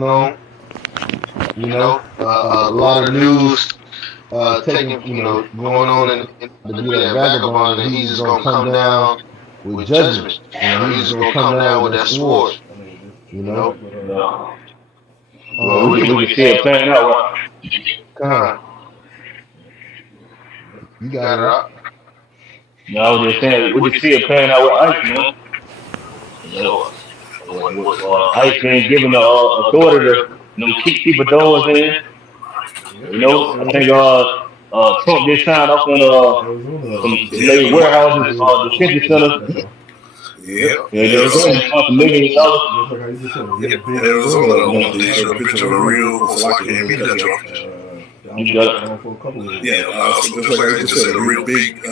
on. A lot of news taking, going on to be that vagabond, and he's just gonna come down with judgment. He's just gonna come down with that sword. You know. Yeah. Well, Um, we can see it playing out. Con, You you got got it it up. up. No, I was just saying, we can see it playing out with Ice, man. You know, with Ice being given the authority to, kick people doors in. You know, I think Trump just signed off on some Yeah, maybe the market. warehouses, detention centers. Yep. Yeah, they're going to cost $1 million. Yep. In Arizona, they showed a picture of a real Salaki and meet that joint. You got it. Yeah, so just like I just said, a real big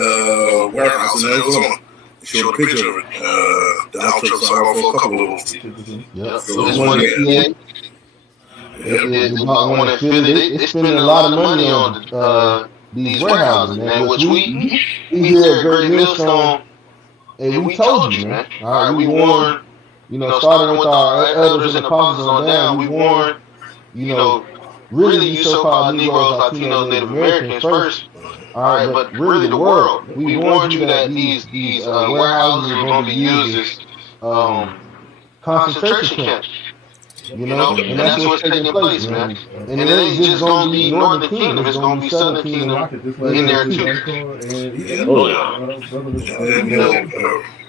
warehouse in Arizona. They showed a picture of it. The outfit signed off for a couple of them. Yep. So This one in PA. Yep. They bought one in Philly. They spending a lot of money on these warehouses, man. Which we here at Great Millstone, and we told you, man. All right, we warned. Starting with our elders and apostles on down, we warned. Really, you so-called Negroes, Latinos, Native Americans first. All right, but really the world. We warned you that these warehouses are going to be used as concentration camps. And that's what's taking place, man. And it ain't just going to be Northern Kingdom; it's going to be Southern Kingdom in there too. Yeah. Oh, yeah.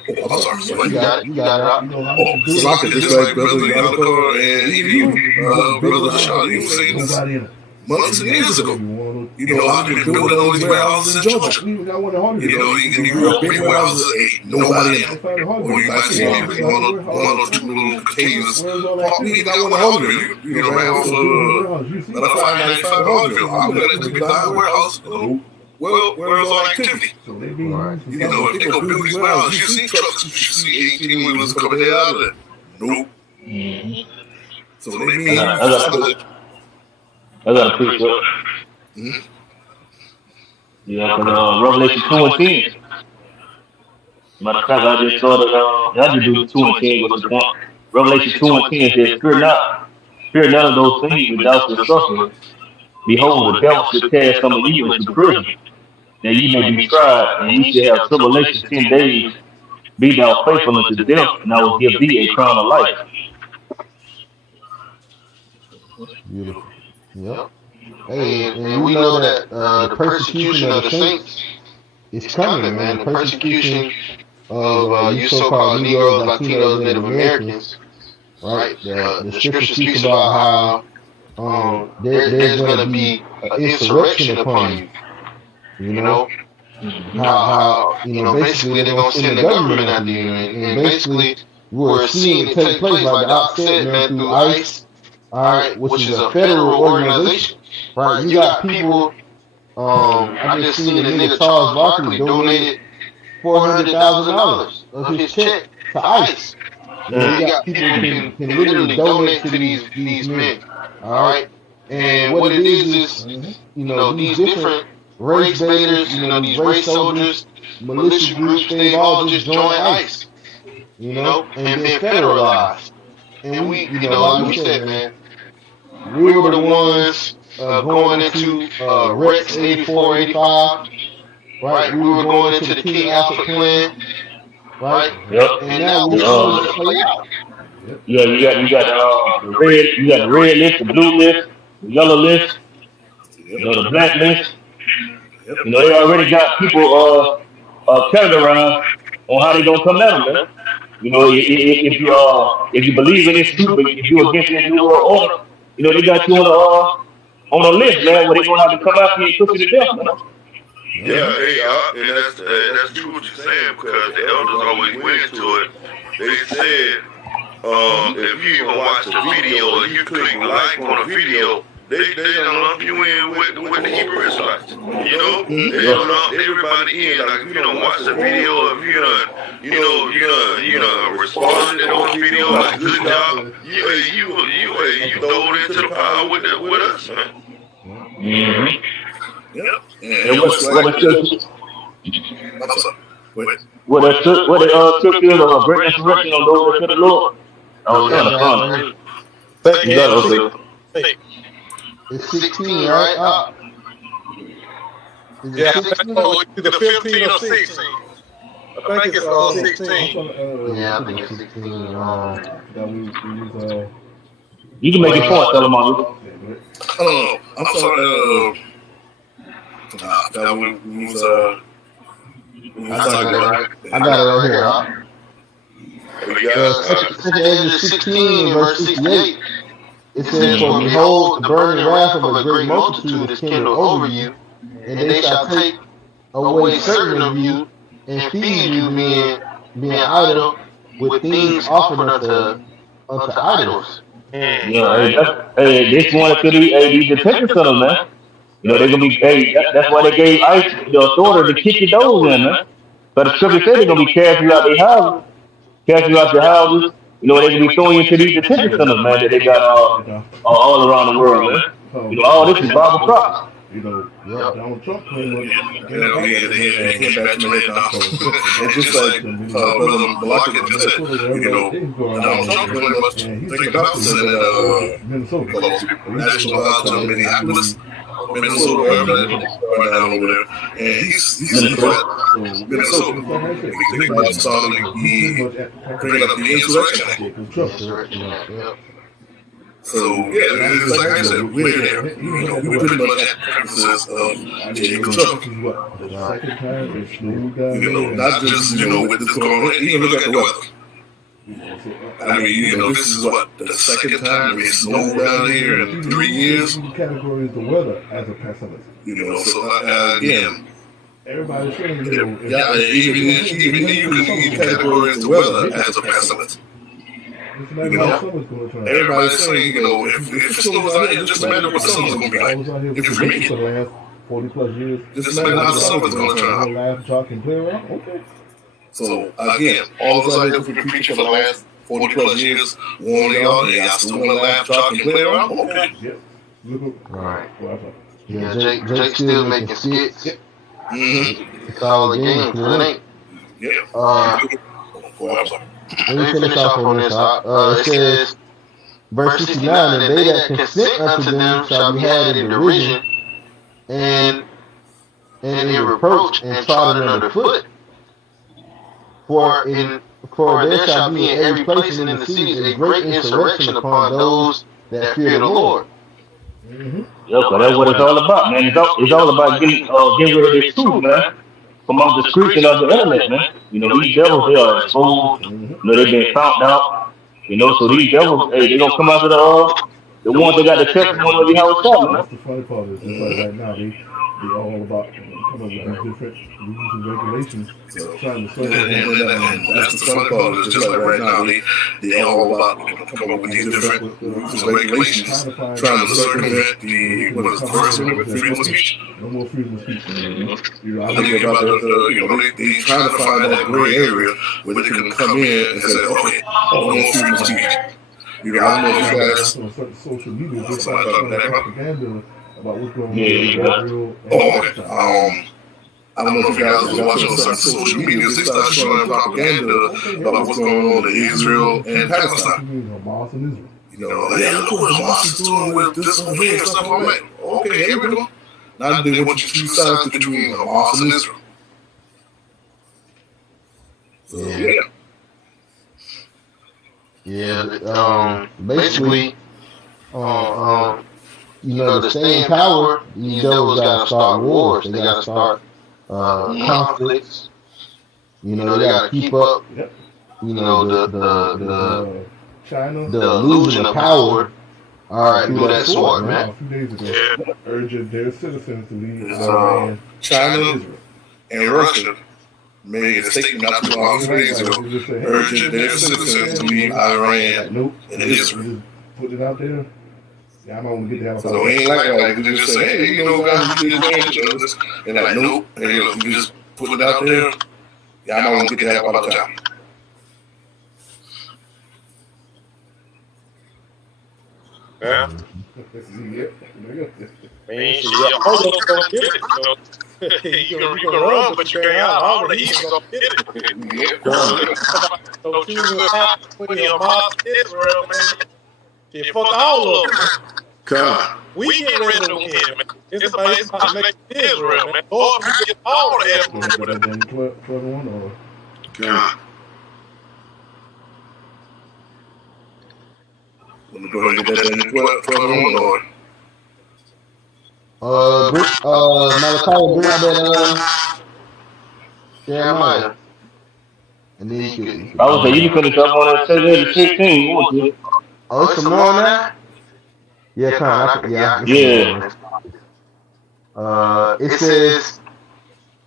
I'm sorry. You got it up. Salaka, just like Brother Yannick and even you, Brother Rashad, you were saying this months and years ago. A lot of people building all these warehouses in Georgia. You real big warehouses, ain't nobody in them. Or you might see one or two little containers. You got one in Huntsville, right off of 95 Huntsville. I'm going to be buying a warehouse. Well, where's all activity? Right. If they go build these warehouses, you see trucks, you see 18-wheelers coming in out of there. Nope. Mm-hmm. So they mean I got a precept. Mm-hmm. Yeah, because Revelation 2 and 10. Matter of fact, I just started, I just do 2 and 10 with the point. Revelation 2 and 10 says, fear none of those things without your suffering. Behold, the devil shall cast some of you into prison, that ye may be tried, and ye shall have tribulation 10 days. Be thou faithful unto death, and I will give thee a crown of life. Beautiful. Yep. Yep. Hey, and we know that the persecution of the saints is coming, man. The persecution of you so-called Negroes, Latinos, Native Americans, right? The scripture speaks about how there's going to be an insurrection upon you. How basically they're going to send the government after you, and basically we're seeing it take place, like the op said, man, through ICE, all right, which is a federal organization, right? You got people. I just seen a nigga Charles Barkley donated $400,000 of his check to ICE. You got people who can literally donate to these men. All right, and what it is these different race baiters, these race soldiers, militia groups, they've all just joined ICE, and been federalized. And we, like we said, man, we were the ones going into Rex 84, 85, right? We were going into the King Alfred plan, right? Yep. And now we're seeing it play out. Yeah, you got the red list, the blue list, the yellow list, the black list. They already got people categorized on how they gonna come down, man. If you believe in this truth, but if you're against this new world order, they got you on a list, man, where they gonna have to come after you and put you to death, man. Yeah, and that's true what you're saying, because the elders always went into it. They said, if you even watch the video or you click like on a video, they don't lump you in with the Hebrew Israelites. They don't lump everybody in. Like if you don't watch the video, if you done responded to the video, like good job, you throw it into the pile with us, man. Mm-hmm. Yep. And what they took is a great insurrection on those that fear the Lord. That was kind of fun. You got okay. It's 16, right? Is it Yeah, 16? no, it's either 15 or 16. I think it's 16. Yeah, I think it's 16. You can make your point, Salamanca. I'm sorry. That we was I got it right here. Second Ezra 16 and verse 68. It says, "For behold, the burning wrath of a great multitude is kindled over you, and they shall take away certain of you, and feed you, being idle with things offered unto idols." Yeah, this one to these detention centers, man. You know, they're gonna be that's why they gave ICE the authority to kick your doors in, man. But the scripture said they're gonna be casting you out their houses, casting you out your houses. You know, they're gonna be throwing you into these detention centers, man, that they got all around the world, man. You know, all this is Bible prophecy. Donald Trump came back to my head now. And just like Brother Malaka just said, Donald Trump pretty much thinking about sending Minnesota. That's what out to Minneapolis, Minnesota, wherever that is right now over there. And he's Minnesota. He thinking about starting, bringing up the insurrection act. So, yeah, it's like I said, we're there. We pretty much at premises of Jacob Trump. Not just, with this going on, even look at the weather. I mean, this is what, the second time it snowed down here in 3 years? Categories the weather as a pessimist. So again, everybody's saying, even you can categorize the weather as a pessimist. Everybody's saying, if it snows out here, just imagine what summer's going to be like. If it's raining, for the last 40 plus years, just imagine how the summer's going to turn out. Laugh, talk, and play around. Okay. So, again, all those out here who've been preaching for the last 40 plus years, warning y'all, and y'all still want to laugh, talk, and play around? Okay. Right. Yeah, Jake still making skits. It's all a game, it ain't. Yeah. Let me finish off on this. It says, verse 69, "And they that consent unto them shall be had in derision, and in reproach, and trodden under foot. For there shall be in every place and in the cities a great insurrection upon those that fear the Lord." Yeah, so that's what it's all about, man. It's all about getting rid of this truth, man. From off the streets and off the internet, man. These devils, they are exposed. They've been found out. So these devils, hey, they gonna come after the ones that got the testimony of the house, man. That's the funny part is, like right now, they all about coming up with these different rules and regulations, trying to And that's the fun part. It's just like right now, they all about coming up with these different rules and regulations, trying to circumvent the First Amendment, freedom of speech. no more freedom of speech. I think about they trying to find that gray area where they can come in and say, okay, no more freedom of speech. I don't know if you guys. On certain social media, just Somebody talking that about. propaganda about what's going on Yeah, in yeah. Israel. I don't know if you guys was watching on certain social media. They start showing propaganda about what's going on in Israel and Palestine. Hamas and Israel. Yeah, look what Hamas is doing with this over here and stuff like that. Okay, here we go. Now they want you to choose sides between Hamas and Israel. So, Basically, to stay in power, these devils gotta start wars. They gotta start conflicts. They gotta keep up. China, The illusion of power. All right, through that sword, man. A few days ago, urging their citizens to leave China and Russia made a statement not too long ago urging their citizens to leave Iran Nope. and Israel. Just put it out there. Yeah, I don't want to get that. So it ain't like we just say, hey, guys, we need advantage of this. And like, nope. And you just put it out there. Yeah, I don't want to get that all the time. Yeah. Yeah. You can run, but you can't out. All the East gonna get it. So choose a side between Hamas and Israel, man. Fuck all of them. God. We get ready to win, man. It's about to make Israel, man. Lord, we get all the help You got with that it. Daniel 12:1 or God. Let me go ahead and get that Daniel 12:1, Lord. Malachi, bring out that Jeremiah. And then you could. I would say you can finish up on that 16. What was it? Oh, it's some more on that? Yeah, I can Yeah. it says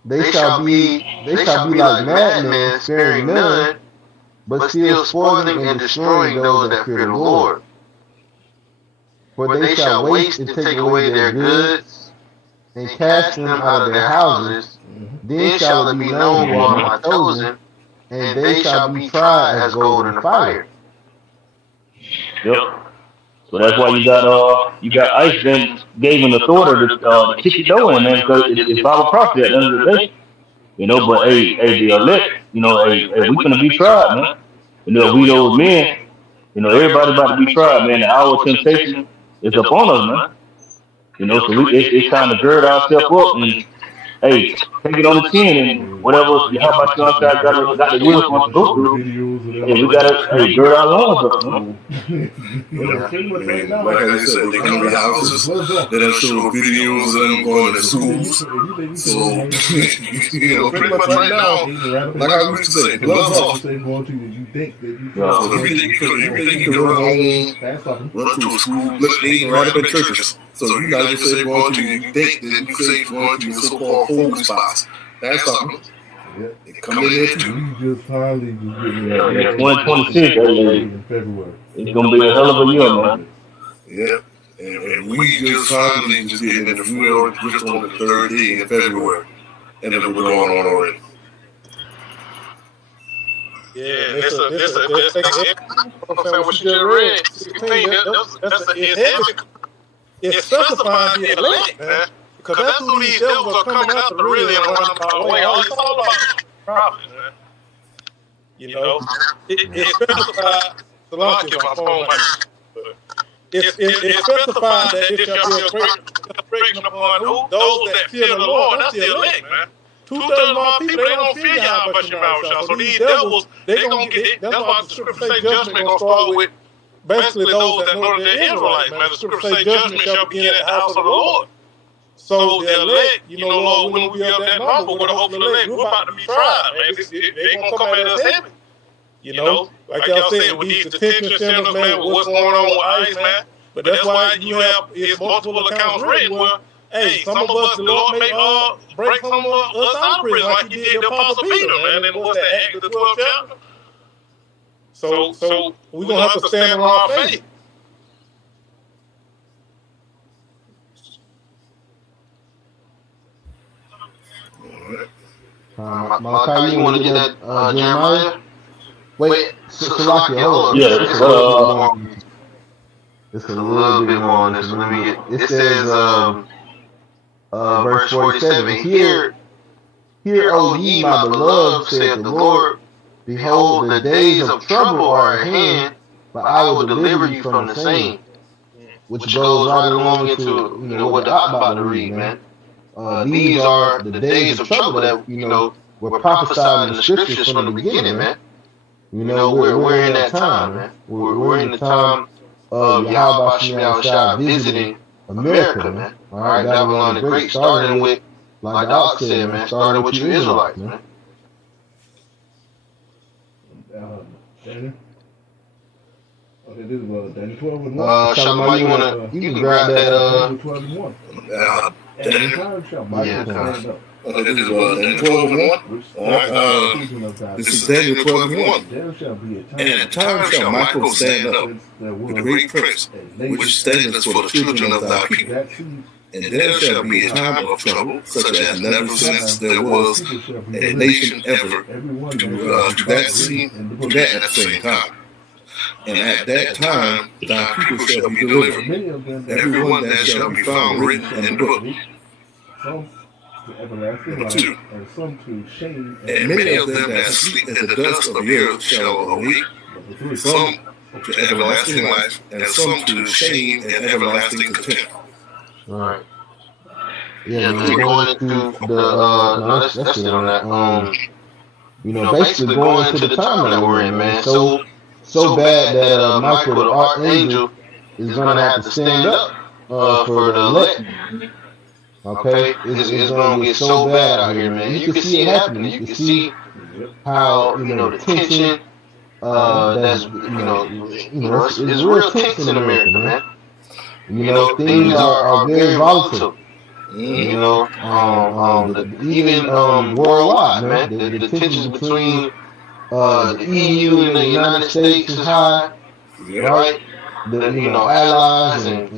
they shall be like madmen, sparing none, but still spoiling and destroying those that fear the Lord. For they shall waste and take away their goods, and cast them out of their houses. Then shall it be known who are my chosen, and they shall be tried as gold in the fire. Yep. So that's why you got ICE then gave him the authority to kick your door in, man, because it's Bible prophecy at the end of the day. But hey, the elect, hey, we gonna be tried, man. We those men, everybody about to be tried, man. The hour of temptation is upon us, man. So it's time to gird ourselves up and hey, take it on the chin and whatever. How about you outside got the wheels for us to go through? videos, Hey, we gotta gird our loins up, man. Pretty much right now. Like I said, they come to the houses, they don't show videos of them going to schools. So, pretty much right now, like I used to say, gloves off. You think that you So everything you can run home, run to a school, look, they ain't right up in churches. So you not even say going to, you think that you say going to your so-called holy spots. That's something. They come in there too. We just finally getting 2026, in February. It's gonna be a hell of a year, man. Yeah. And we just finally just getting in the field just on the 3rd day in February. And then we're going on already. Yeah, this what you just read, 16, it's specifying the elect, man. Because that's who these devils are coming after really in a roundabout way. It's all about prophets, man. It's specified, the launch of my phone, it's specified that there shall be a great celebration upon who? Those that fear the Lord. That's the elect, man. 2/3 of my people, they don't fear Yahweh. So these devils, they gonna get, that's why the scripture say judgment gonna start with basically those that know that they're Israelites, man. The scripture say judgment shall begin at the house of the Lord. So the elect, Lord, when we up that number with the hope of the elect, we're about to be tried, man. They gonna come at us heavy. Like y'all said, with these detention centers, man, with what's going on with ICE, man. But that's why you have it's multiple accounts written where, hey, some of us, the Lord may break some of us out of prison, like He did the Apostle Peter, man. And what's that, Acts the 12th chapter? So we're gonna have to stand on our faith. Malachi, you want to get that Jeremiah? Wait, Salakia, hold on. Yeah, it's a little bit more on this one. Let me get. It says, verse 47. Hear, O ye my beloved, saith the Lord. Behold, the days of trouble are at hand, but I will deliver you from the same. Which goes right along into what I'm about to read, man. These are the days of trouble that were prophesied in the scriptures from the beginning, man. We're in that time, man. We're in the time of Yahweh Shai visiting America, man. All right, Babylon the Great, starting with, like the Ox said, man, starting with you Israelites, man. Daniel? Okay, this is Daniel 12:1. Shalom, you can grab that. 12:1. Yeah. Okay, this is Daniel 12:1. This is Daniel 12:1. And at the time shall Michael stand up, the great prince, which standeth for the children of thy people. And there shall be a time of trouble, such as never since there was a nation ever to that scene, to that at the same time. And at that time thy people shall be delivered, everyone that shall be found written in the book. Number 2. And many of them that sleep in the dust of the earth shall awake, some to everlasting life, and some to shame and everlasting contempt. Right. Yeah, man, going into the no, that's it on that. Basically going into the time that we're in, man. So bad that Michael the Archangel is gonna have to stand up for the elect. Okay, it's gonna get so bad out here, man. You can see it happening. You can see how the tension. That's it's real tense in America, man. Things are very volatile. Even worldwide, man. The tensions between the EU and the United States is high, right? The allies and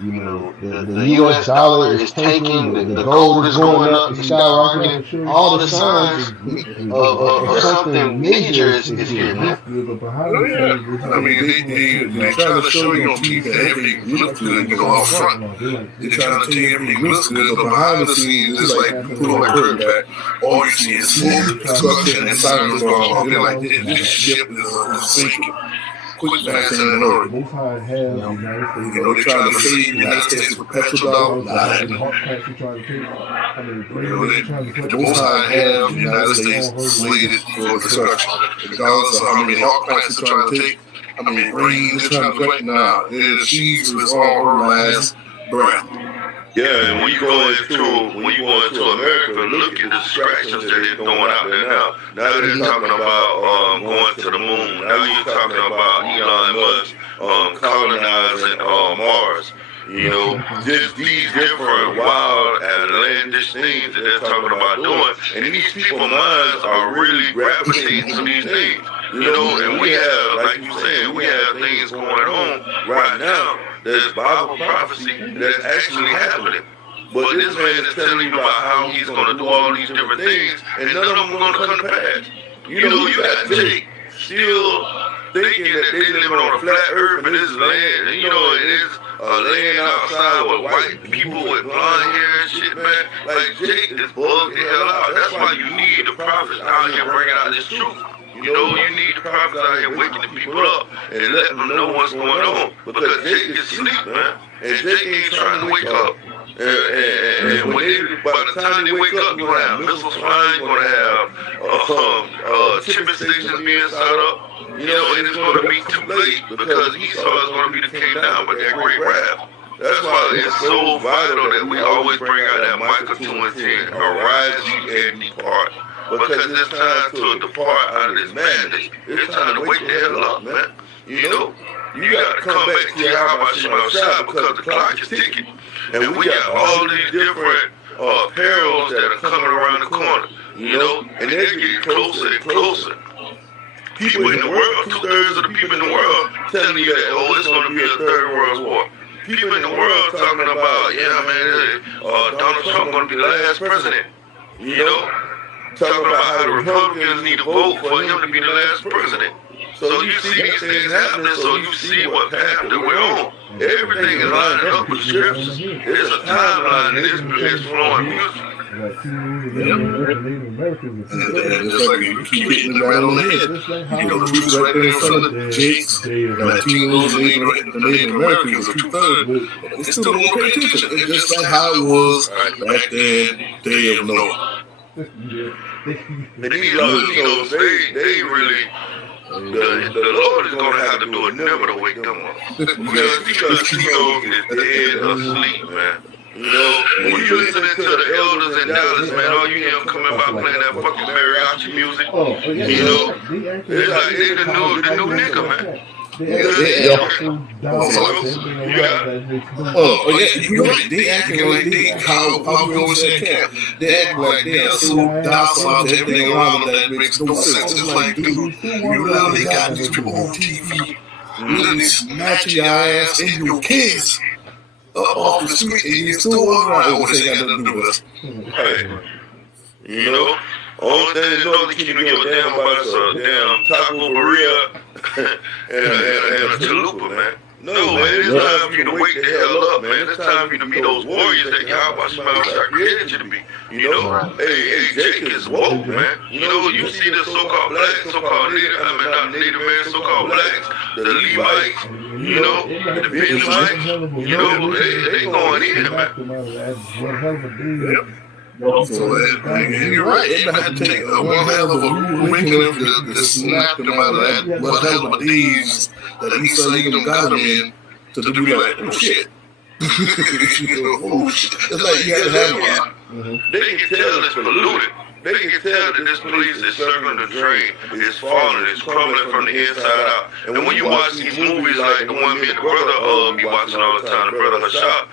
the U.S. dollar is tanking, the gold is going up, it's skyrocketing. All the signs of something major is here, man. I mean, they try to show you on TV that everything looks good, off front. They're trying to tell you everything looks good, but behind the scenes, it's like pull a curtain back. All you see is smoke, destruction, and sirens going off. They're like, this ship is sinking. Quick, fast, and in order. Most High has the United States. They're trying to save the United States with petrodollar. The Most High have the United States slated for destruction. Regardless of how many hawk plants they're trying to take, how many brains they're trying to collect now. She's all her last breath. Yeah, and when you go into America, look at the distractions that they're throwing out there now. Now they're talking about going to the moon. Now you're talking about Elon Musk colonizing Mars. Just these different wild outlandish things that they're talking about doing, and these people's minds are really gravitating to these things. And we have, like you said, we have things going on right now. There's Bible prophecy that's actually happening. But this man is telling you about how he's going to do all these different things, and none of them are going to come to pass. You got Jake still thinking that they living on a flat earth and this land, and it is land outside with white people with blonde hair and shit, man. Like, Jake is bugged the hell out. That's why you need the prophets out here bringing out this truth. You need the prophets out here waking the people up and letting them know what's going on. Because Jake is asleep, man. And Jake ain't trying to wake up. And by the time they wake up, you're going to have missiles flying, you're going to have shipping stations being set up. And it's going to be too late because Esau is going to be the king down with that great wrath. That's why it's so vital that we always bring out that Micah 2 and 10, arise ye and depart. Because it's time to depart out of this madness. It's time to wake the hell up, man. You got to come back to Yahweh Shemashah because the clock is ticking. And we got all these different perils that are coming around the corner, and they're getting closer and closer. People in the world, 2/3 of the people in the world telling you that, it's going to be a third world war. People in the world talking about, Donald Trump going to be the last president, talking about how the Republicans need to vote for him to be the last president. So you see these things happening, so you see what path that we're on. Everything is lining up with the scriptures. It's a timeline that is flowing beautifully. Just like you keep hitting the right on the head. The truth's right there in front of the Jakes, the Latinos, the Native Americans are 2/3, but they still don't pay attention. It's just like how it was back then, day of Noah. And these Latinos, they really... The Lord is going to have to do a never to wake them up. Because Latinos is dead asleep, man. When you listening to the elders in Dallas, man, all you hear them coming by playing that fucking mariachi music, it's like they the new nigga, man. They acting like they how we always say in camp. They act like they are so docile to everything around them that it makes no sense. It's like, dude, you literally got these people on TV, literally smashing your ass and your kids up off the street, and you still walk around with they got nothing to do with us. Hey, only thing you know they keep me give a damn about is a damn taco burrito and a chalupa, man. No, man, it's time for you to wake the hell up, man. It's time for you to be those warriors that Yahweh Shemashah created you to be. You know, hey, Jake is woke, man. You know, you see the so-called blacks, so-called Native, not Native man, so-called blacks, the Levites, you know, the Benjamites, you know, they going in, man. So you're right. It had to take one hell of a awakening to snap them out of that one hell of a daze that Esau Edom got them in to be like, oh shit. Oh shit. It's like you had to have They can tell it's polluted. They can tell that this place is circling the drain. It's falling. It's crumbling from the inside out. And when you watch these movies like the one me and the brother be watching all the time, the brother Hashab,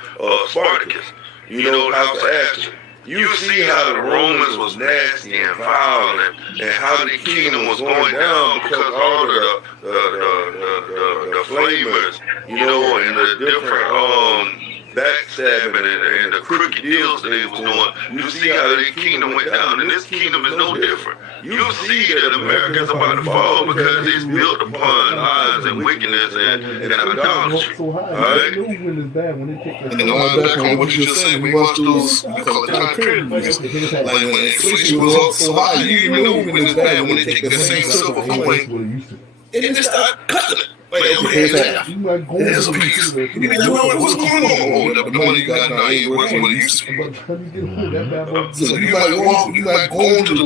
Spartacus, you know, House of Asher. You see how the Romans was nasty and violent, and how the kingdom was going down because all the flamers, you know, and the different backstabbing and the crooked deals they was doing. You see how their kingdom went down, and this kingdom is no different. You see that America's about to fall because it's built upon lies and wickedness and idolatry. All right? And then going back on what you just said, we watched those, we call it time period movies. Like when inflation was up so high, you know when it's bad when they take the same silver coin and then start cutting it. Like, okay, there's a piece. You be like, what's going on? Oh, the money you got now ain't worth what it used to be. So you might go into the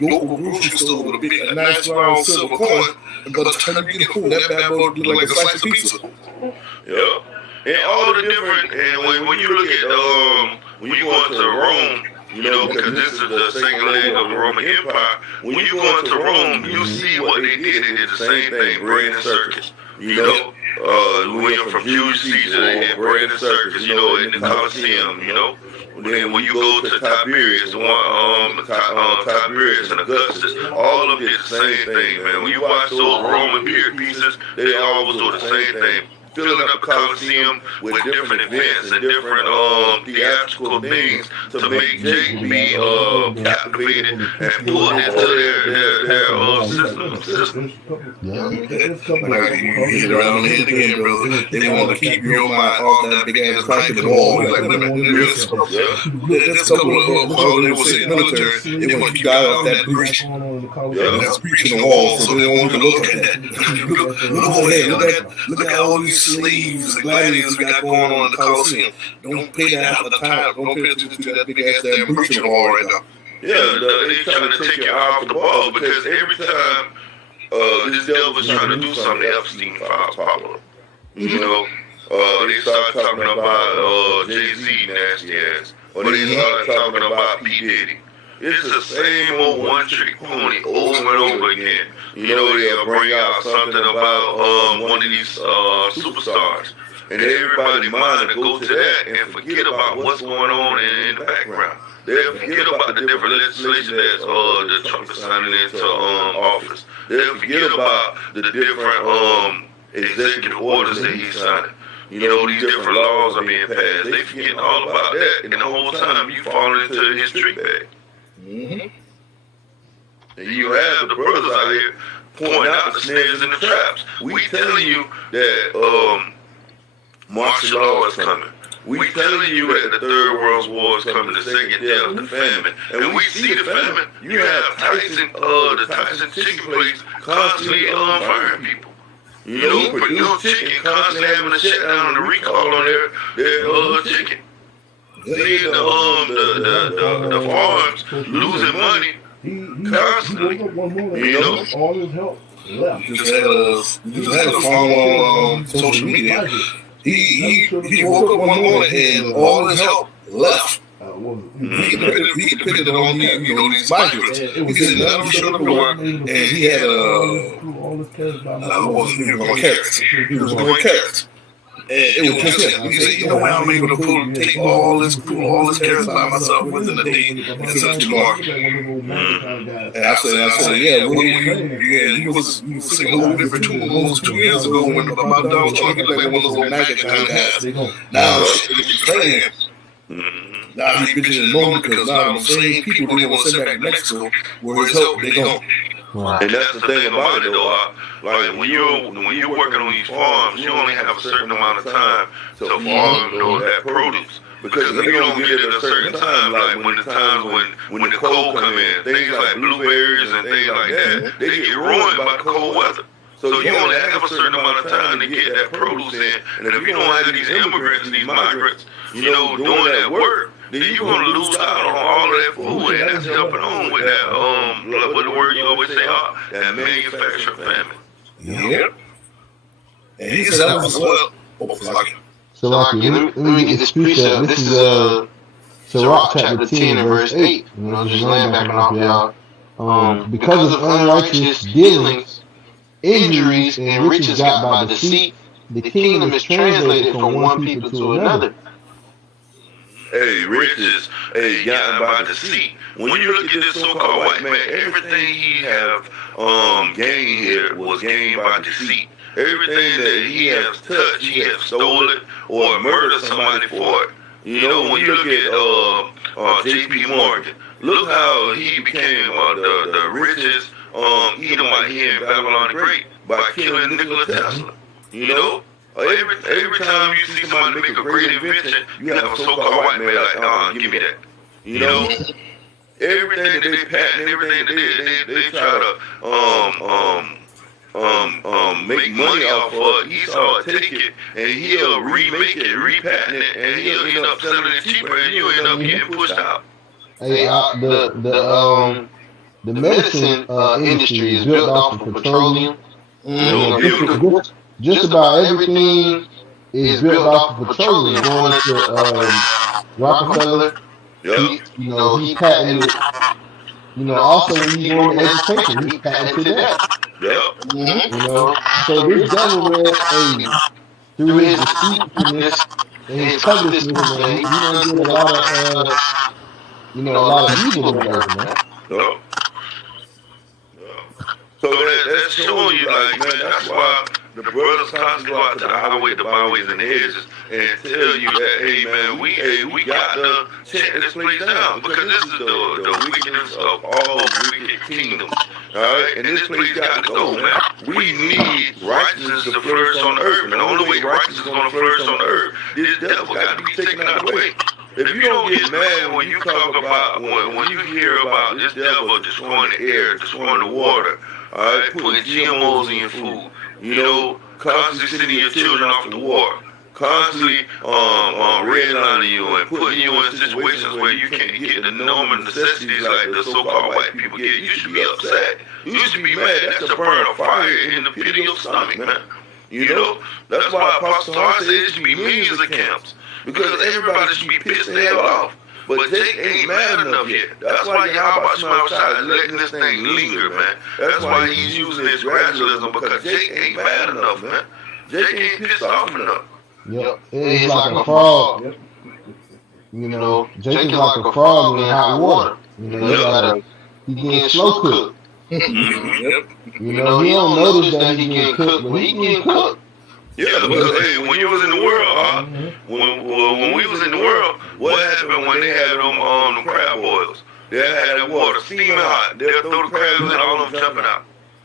local grocery store with a big, nice round silver coin, but by the time you get home, that bad boy look like a slice of pizza. Yeah. And all the different, and when you look at, when you go into Rome, you know, because this is the second leg of the Roman Empire. When you go into Rome, you see what they did. They did the same thing, bread and circus. You know, when you're from Julius Caesar, they had bread and circus, you know, in the Colosseum, you know. Then when you go to Tiberius, Tiberius and Augustus, all of them did the same thing, man. When you watch those Roman period pieces, they always do the same thing. Filling up the Coliseum with different events and different theatrical things to make Jake be captivated and pulled into their system. You hit it around the head again, brother. They want to keep your mind off that big ass crack in the wall. Like, wait a minute, there's a couple of they will say military, they want to keep out of that breach. That's breaching the wall, so they don't want to look at that. Look over there, look at all these slaves and gladiators we got going on in the Coliseum. Don't pay that half the time. Don't pay attention to that big ass damn breach in the wall right now. Yeah, they trying to take you off the ball because every time this devil's trying to do something, the Epstein files pop up. You know, they start talking about Jay-Z nasty ass, or they start talking about P. Diddy. It's the same old one-trick pony over and over again. You know, they'll bring out something about one of these superstars, and everybody mind to go to that and forget about what's going on in the background. They'll forget about the different legislation that the Trump is signing into office. They'll forget about the different executive orders that he's signing. You know, these different laws are being passed. They forget all about that, and the whole time you fall into his trick bag. And you have the brothers out here pointing out the snares and the traps. We telling you that martial law is coming. We telling you that the Third World War is coming, the second death, the famine. And we see the famine. You have the Tyson chicken place constantly firing people. You know, Purdue Chicken constantly having a shutdown and a recall on their chicken. Seeing the farms losing money constantly. You know, all his help left. Just had a farm on social media. He woke up one morning and all his help left. He depended on these migrants. He said none of them showed up to work, and he had wasn't even going carrots. He was going carrots. And it was just him. He said, you know, I'm able to take all this carrots by myself within a day and send it to market. And I said, yeah, you was singing a little bit for 2 years ago when about Donald Trump, he like one of those old maggot kind of guys. Now he's playing. Now he's bitching in the moment because now the same people they want to send back to Mexico where his help, they don't. Right. And that's the thing about it, though. Like when you're working on these farms, you only have a certain amount of time to farm that produce. Because if you don't get it at a certain time, like when the times when the cold come in, things like blueberries and things like that, they get ruined by the cold weather. So you only have a certain amount of time to get that produce in, and if you don't have these immigrants, these migrants, doing that work, then you're gonna lose out on all of that food, and that's helping on with that what the word you always say, that manufacturing famine. Yep. And he said that was well. So, Rocky, let me get this precept. This is Sirach chapter 10 and verse 8. Just laying back off y'all. Because of unrighteous dealings, injuries, and riches got by deceit, the kingdom is translated from one people to another. Hey, riches, gotten by deceit. When you look at this so-called white man, everything he have gained here was gained by deceit. Everything that he has touched, he has stolen or murdered somebody for it. When you look at J.P. Morgan, look how he became the richest Edomite here in Babylon the Great by killing Nikola Tesla. Every time you see somebody make a great invention, you have a so-called white man like, give me that. Everything that they patent, everything that they try to make money off of, Esau take it and he'll remake it, repatent it, and he'll end up selling it cheaper, and you end up getting pushed out. Hey, the medicine industry is built off of petroleum. Just about everything is built off of petroleum. Going into Rockefeller, he patented. Also when you go into education, he patented that. Yep. So this government, through his deceitfulness and his covetousness, man, he done did a lot of, a lot of evil in the earth, man. Yep. So that's showing you, like, man, that's why the brothers constantly go out to the highway, the byways, and the edges and tell you that, hey, man, we got to check this place down, because this is the wickedness of all wicked kingdoms, all right? And this place got to go, man. We need righteousness to flourish on the earth, and the only way righteousness is going to flourish on the earth, this devil got to be taken out of the way. If you don't get mad when you talk about, when you hear about this devil destroying the air, destroying the water, all right, putting GMOs in your food, constantly sending your children off to war, constantly redlining you and putting you in situations where you can't get the normal necessities like the so-called white people get, you should be upset. You should be mad. That's a burn of fire in the pit of your stomach, man. That's why Apostle Paul said it should be millions of camps, because everybody should be pissed the hell off. But Jake ain't mad enough yet. That's why Yahweh Shema Shai is letting this thing linger, man. That's why he's using his gradualism, because Jake ain't mad enough, man. Jake ain't pissed off enough. Yep. It's like a frog. Jake is like a frog in hot water. He getting slow cooked. He don't notice that he getting cooked, but he getting cooked. Yeah, because hey, when you was in the world, when we was in the world, what happened when they had them crab boils? They had that water steaming hot. They'll throw the crabs in, all of them jumping out.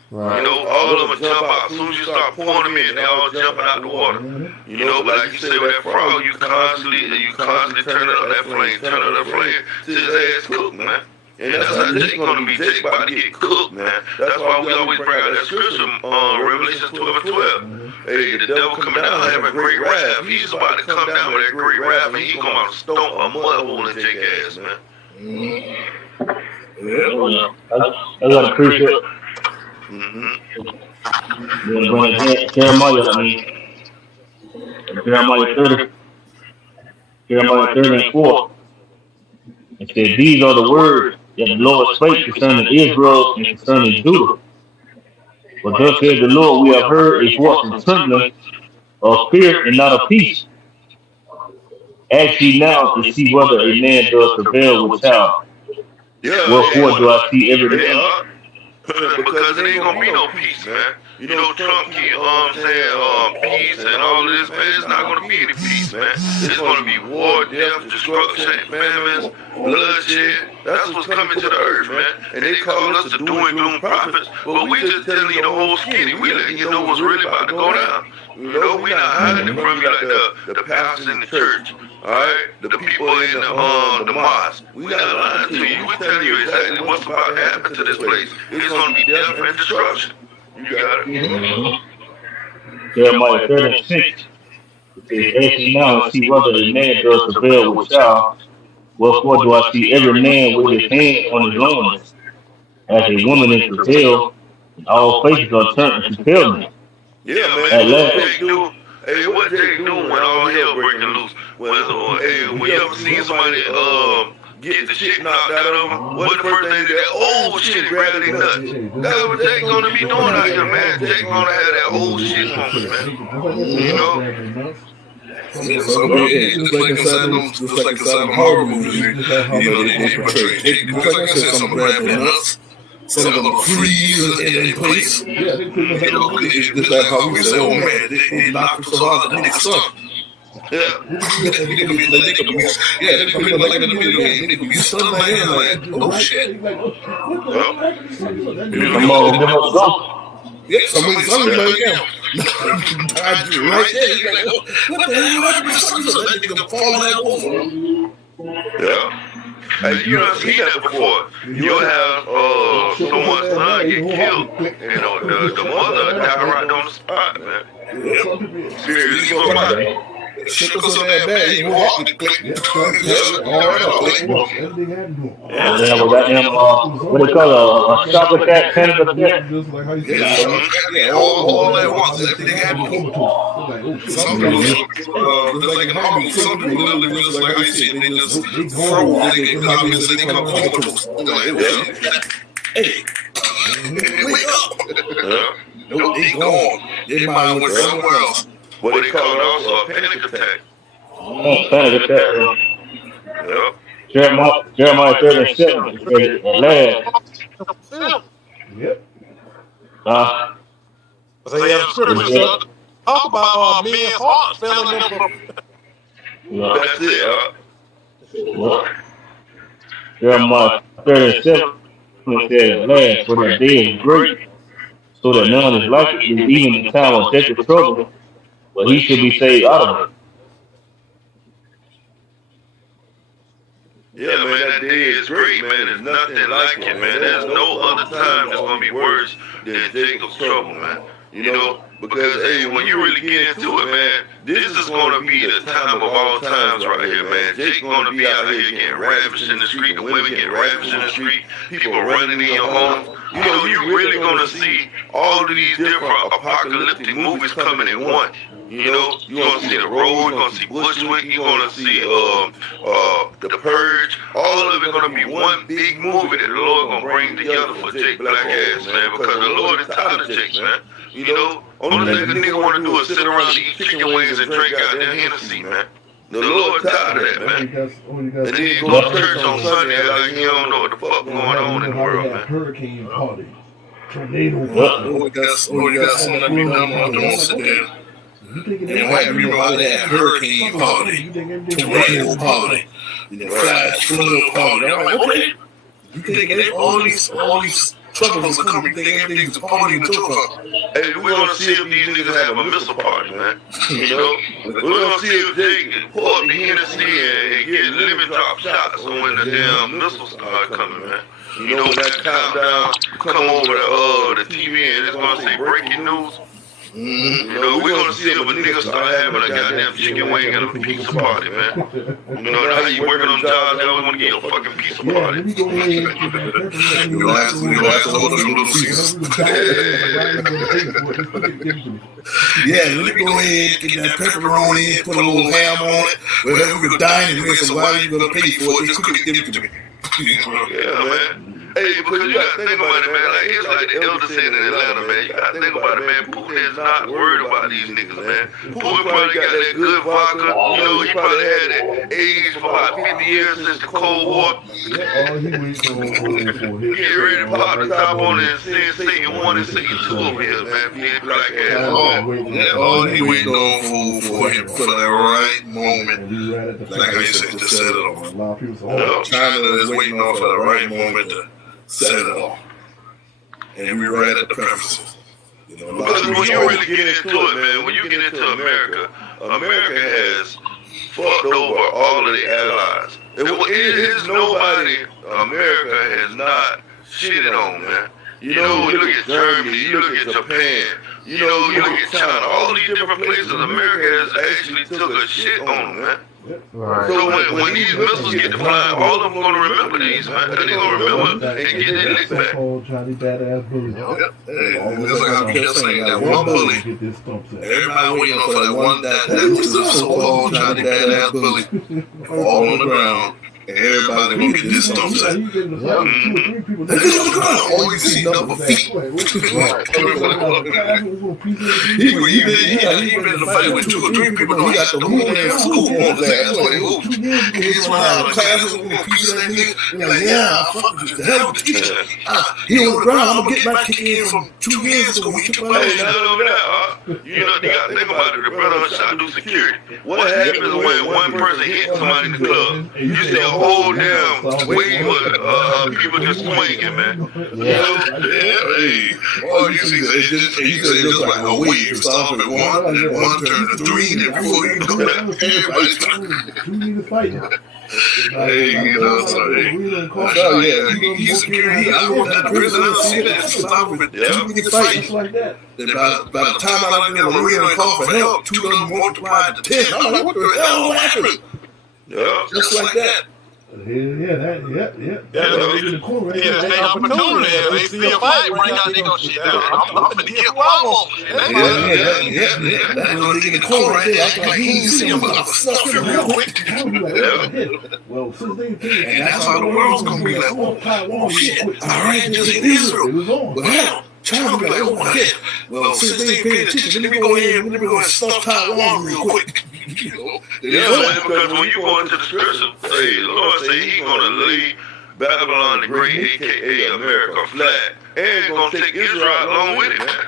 Right. All of them will jump out. As soon as you start pouring them in, they all jumping out the water. But like you say with that frog, you constantly turn up that flame till his ass cooked, man. And that's how Jake's gonna be. Jake's about to get cooked, man. That's why we always bring out that scripture, Revelation 12:12. Hey, the devil coming down having great wrath. He's about to come down with that great wrath, and he's gonna stomp a mud hole in Jake's ass, man. I got a precept. Jeremiah 30 and 4. It said, these are the words that the Lord spake concerning Israel and concerning Judah. For thus said the Lord, we have heard a voice of trembling, of fear and not of peace. Ask ye now to see whether a man does prevail with child. Wherefore do I see every man? Because there ain't gonna be no peace, man. Trump keep saying peace and all of this, man, it's not going to be any peace, man. It's going to be war, death, destruction, famines, bloodshed. That's what's coming to the earth, man. And they call us the doom and gloom prophets, but we just telling you the whole skinny. We letting you know what's really about to go down. You know, we not hiding from you like the pastors in the church, all right? The people in the mosque. We not lying to you. We telling you exactly what's about to happen to this place. It's going to be death and destruction. You got it? Mm-hmm. Jeremiah 36. It says, "Ask ye now and see whether a man does prevail with child. Wherefore do I see every man with his hand on his loins, as a woman in travail, and all faces are turned into paleness." Yeah, man. What Jake do when all hell breaking loose? When you ever seen somebody get the shit knocked out of them, what the first thing they do? Oh shit, grab their nuts. That's what Jake gonna be doing out here, man. Jake gonna have that old shit moment, man. You know? Just like inside them horror movies, you know, they portray. Just like I said, some grab their nuts. Some of them freeze in place. Yeah, they pretty much You know, it's just like how we say, oh man, they knock them so hard that they stuck. Yeah. They could be stunned by him, like, oh shit. Come on, give us go. Yeah, somebody like, yeah. Right there. He's like, oh, what the hell? That nigga fall on that wall. Yeah. Hey, you done seen that before. You'll have someone's son get killed. You know, the mother die right on the spot, man. Seriously, you gonna die. Shook us on that bad. He walked and clicked. Yeah, we got him, what they call a shock attack, panic attack. Yeah, all at once. Everything happened. Some people like an army. Some people literally just like how you see it. They just froze. They come comatose. Hey, wake up. No, they gone. Their mind went somewhere else. What they call it also a panic attack. Panic attack. Yep. Jeremiah 37. Last. Yep. So yeah, talk about men's hearts failing them from. That's it, Jeremiah 37 says, "Last, for the day is great, so that none is like it, even in time of Jacob's trouble, but he should be saved out of it." Yeah, man, that day is great, man. There's nothing like it, man. There's no other time that's going to be worse than Jacob's trouble, man. You know, because, hey, when you really get into it, man, this is going to be the time of all times right here, man. Jake's going to be out here getting ravished in the street, the women getting ravished in the street, people running in your homes. You know, you're really going to see all of these different apocalyptic movies coming in one. You know, you're going to see The Road, you're going to see Bushwick, you're going to see The Purge. All of it going to be one big movie that the Lord going to bring together for Jake Black ass, man, because the Lord is tired of Jake, man. You know, only thing the nigga want to do is sit around and eat chicken wings and drink out there Hennessy, man. The Lord tired of that, man. And then you go to church on Sunday like you don't know what the fuck going on in the world, man. Hurricane party. Tornado party. Oh, you got something that be done on the sit there. And why we ride that hurricane party, tornado party, flash flood party. I'm like, okay. You think all these troubles are coming? You think everything's a party in Joker? Hey, we're gonna see if these niggas have a missile party, man. You know, we're gonna see if they can pull up the Hennessy and get limit drop shots when the damn missiles start coming, man. You know, when that countdown come over the TV and it's gonna say breaking news. You know, we're gonna see if a nigga start having a goddamn chicken wing and a pizza party, man. You know, how you working on jobs, they always wanna get a fucking pizza party. You'll have to order some little Caesars. Yeah, let me go ahead, get that pepperoni, put a little ham on it. Whatever we're dining with, so why are you gonna pay for it? Just cook it, give it to me. Yeah, man. Hey, because you gotta think about it, man. Like it's like the elder said in Atlanta, man. You gotta think about it, man. Putin is not worried about these niggas, man. Putin probably got that good vodka. You know, he probably had that aged for about 50 years since the Cold War. All he waiting for his Get ready to pop the top on it and send Satan 1 and Satan 2 over here, man. Being black ass. All he waiting on for him for that right moment. Like I said, to set it off. China is waiting on for the right moment to set it off. And we right at the premises. You know, because when you really get into it, man, when you get into America, America has fucked over all of the allies. It is nobody America has not shitted on, man. You know, you look at Germany, you look at Japan, you know, you look at China, all these different places, America has actually took a shit on them, man. Right. So when these missiles get to flying, all of them gonna remember these, man. They're gonna remember and get their lick back. Johnny Badass Bully. It's like I kept saying, that one bully. Everybody waiting on for that one that so-called Johnny Badass Bully all on the ground. And everybody gonna get this stuff set. All you see number feet. He been in a fight with 2 or 3 people. He got the whole damn school on his ass. He's around classes with a piece of that nigga. Like, yeah, fuck the hell with the teacher. He on the ground. I'm gonna get my kick in from 2 years ago. We took my Hey, not over that, you know, you gotta think about it. The brother shot do security. What happens when one person hits somebody in the club? You see a whole damn wave of people just swinging, man. Hey, all you see is just like a wave. Stop at 1, and then 1 turn to 3, then 4, you go back. Everybody's trying. Hey, you know, so hey, he's security. I worked at the prison. I see that. Stop with 2 minute fights. By the time I got in the marina and called for help, 2 of them multiplied to 10. I'm like, what the hell happened? Yeah. Just like that. Yeah, they opportunity. They see a fight, bring out, they go, shit, I'm gonna get what I want. That little nigga in the corner right there, he ain't see him, but I'm stuff him real quick. Well, since they came, And that's how the world's gonna be like, oh shit, alright, just in Israel. But hell, China be like, oh my head. Well, since they ain't paying attention, let me go and stuff Taiwan real quick. Yeah, man, because when you go into the scripture, hey, the Lord say He gonna lay Babylon the Great, aka America, flat, and gonna take Israel along with it, man.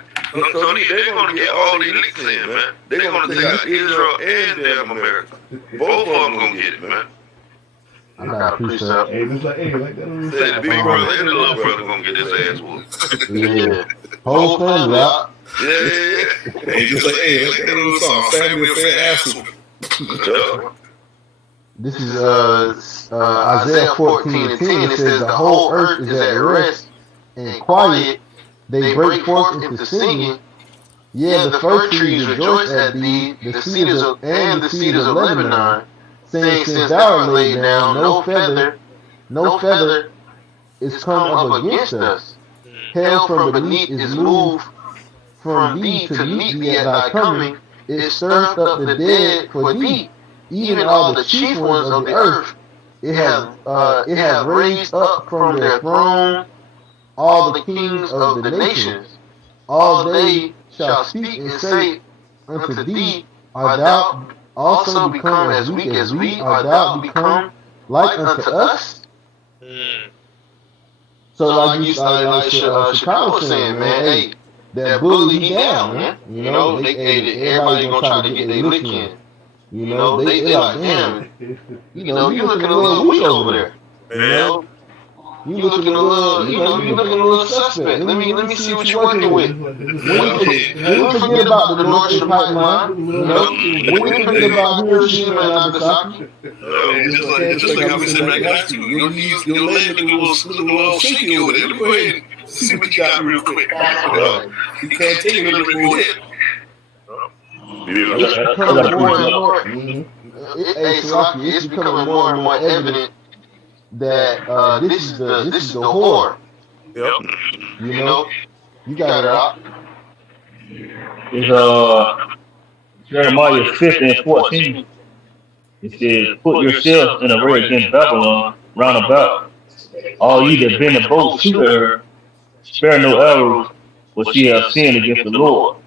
So they're gonna get all these licks in, man. They're gonna take out Israel and damn America. Both of them gonna get it, man. I got a precept. Hey, it's like, that Say the big brother and the little brother gonna get his ass whooped. Yeah. Whole family out. Yeah. Hey, just like, hey, like that little song, family affair ass whooping. This is Isaiah 14:10. It says, the whole earth is at rest and quiet. They break forth into singing. Yeah, the fir trees rejoice at thee, the cedars of Lebanon, saying, since thou art laid down, no feather is come up against us. Hell from beneath is moved from thee to meet thee at thy coming. It stirreth up the dead for thee, even all the chief ones of the earth. It hath raised up from their throne all the kings of the nations. All they shall speak and say unto thee, art thou also become as weak as we? Art thou become like unto us? So like Chicago was saying, man, hey, that bully he down, man. You know, everybody gonna try to get their lick in. You know, they like, damn, you know, you looking a little weak over there. You know, you looking a little suspect. Let me see what you're working with. We forget about the North Stream pipeline. You know, we forget about Hiroshima and Nagasaki. Just like I was saying back last week, your knees, your leg looking a little shaky over there. Let me go ahead and see what you got real quick. You can't take it with your head. It's becoming more and more evident that this is the whore. Yep. You know, you got it out. It's Jeremiah 15:14. It says, put yourself in array against Babylon round about, all ye that bend the bow shoot at her, spare no arrows, for she hath sinned against the Lord.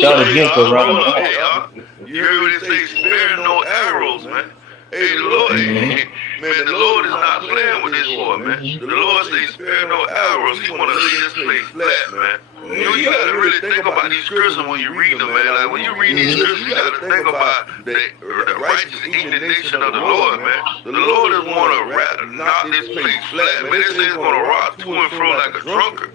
Shout against her round about. You heard what they say, spare no arrows, man. Hey, the Lord, man, the Lord is not playing with this boy, man. The Lord says, spare no arrows. He want to lay this place flat, man. You got to really think about these scriptures when you read them, man. Like, when you read these scriptures, you got to think about the righteous indignation of the Lord, man. The Lord is want to knock this place flat, man. It says it's going to rock to and fro like a drunkard.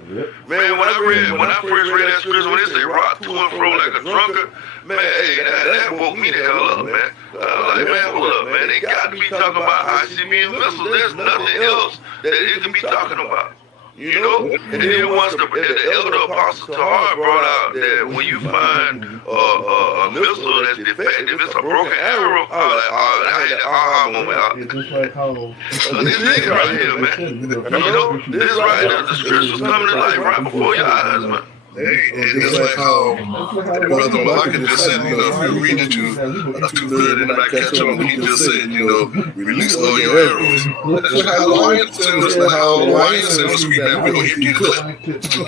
Man, when I first read that scripture, when it say rock to and fro like a drunkard, man, hey, that woke me the hell up, man. Like, man, hold up, man. They got to be talking about ICBM missiles. There's nothing else that it can be talking about. You know? And then once the elder apostle Tahar brought out that when you find a missile that's defective, it's a broken arrow. I was like, I had the aha moment out. It's just like how This nigga right here, man. You know, this right here, the scriptures coming to life right before your eyes, man. Hey, and just like how Brother Malaka just said, you know, if you read it too good and not catch on what he just said, you know, release all your arrows. Just like how Lion said, was screaming, we don't hit the clip.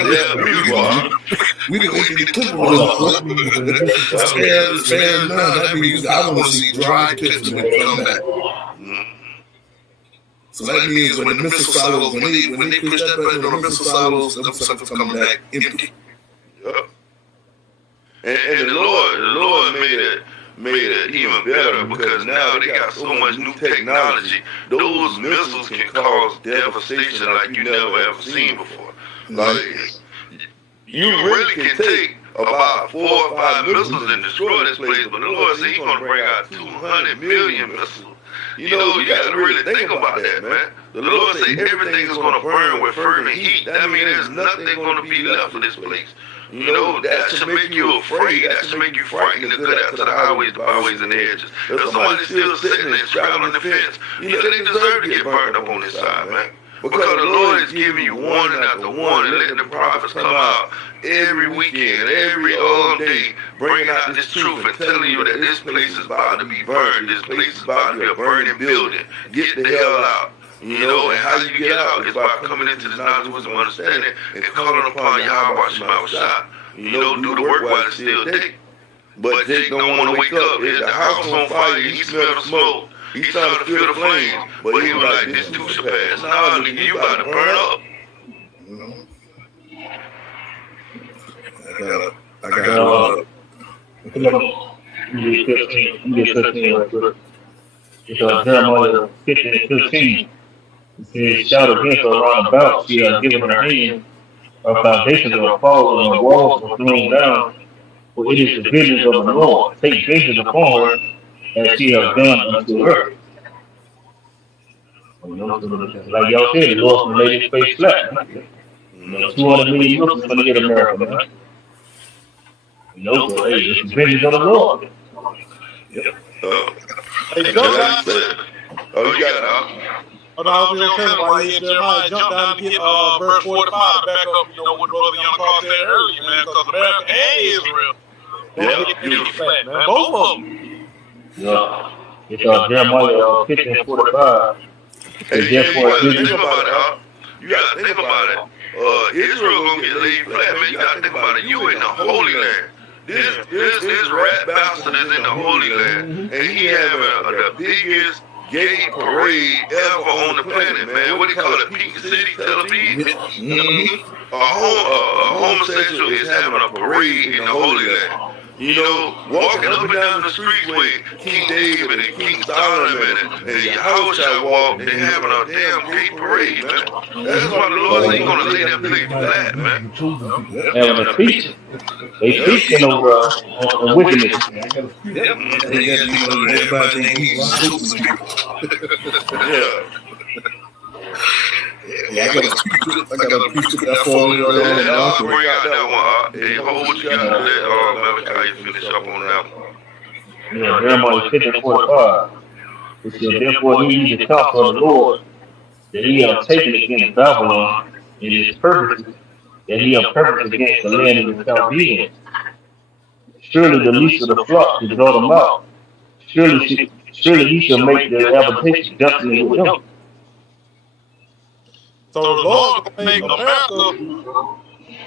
Yeah, we are. We didn't hit the clip on this clip. Man, that means I want to see dry clips when we come back. So that means when the missile silos, when they push that button on the missile silos, them suckers come back empty. And the Lord made it even better because now they got so much new technology. Those missiles can cause devastation like you never ever seen before. Like, you really can take about 4 or 5 missiles and destroy this place, but the Lord said He's going to bring out 200 million missiles. You know, you got to really think about that, man. The Lord said everything is going to burn with fervent heat. That means there's nothing going to be left of this place. You know, that should make you afraid. That should make you frightened to go out to the highways, the byways, and the edges. If somebody's still sitting there straddling the fence, you know, they deserve to get burned up on this side, man. Because the Lord is giving you warning after warning, letting the prophets come out every weekend, every day, bringing out this truth and telling you that this place is about to be burned. This place is about to be a burning building. Get the hell out. You know, and how you get out is by coming into this knowledge, wisdom, understanding, and calling upon Yahweh Shema Shah. You know, do the work while it's still day. But Jake don't want to wake up. The house on fire. He smelled the smoke. He started to feel the flames. But he was like, this too shall pass. Nah, nigga, you about to burn up. I got You get 15 right quick. It's Jeremiah 15:15. It says, shout against her round about, she has given her hand, her foundations are fallen, and her walls are thrown down, for it is the vengeance of the Lord. Take vengeance upon her, as she has done unto her. Like y'all said, the Lord's gonna lay this place flat. 200 million Muslims gonna get America, man. You know, so hey, it's the vengeance of the Lord. Hey, go back. Oh, you got it, huh? Oh, no, I was going to tell him why Jeremiah jumped down to get verse 45 to back up, you know, what Brother Young Carl said earlier, man, because America and Israel don't get things flat, man. Both of them. Yeah. It's Jeremiah 15:45. Hey, you gotta think about it, huh? You gotta think about it. Israel gonna get laid flat, man. You gotta think about it. You in the Holy Land. This rat bastard is in the Holy Land, and he having the biggest gay parade ever on the planet, man. What do you call it? Pink City, Tel Aviv? A homosexual is having a parade in the Holy Land. You know, walking up and down the streets where King David and King Solomon and Yahushua walk, they having a damn gay parade, man. That's why the Lord ain't gonna lay that place flat, man. Having a feast. They feasting over on wickedness. Yeah, I got a piece of that falling on that. I'll bring out that one. Hey, hold what you got to let Malachi finish up on that one. Yeah, Jeremiah 15:45. It said, therefore he need to talk for the Lord, that he have taken against Babylon, and his purposes, that he have purposed against the land of the Chaldeans. Surely the least of the flock to draw them out. Surely he shall make their habitation destiny with them. So the Lord gonna make America,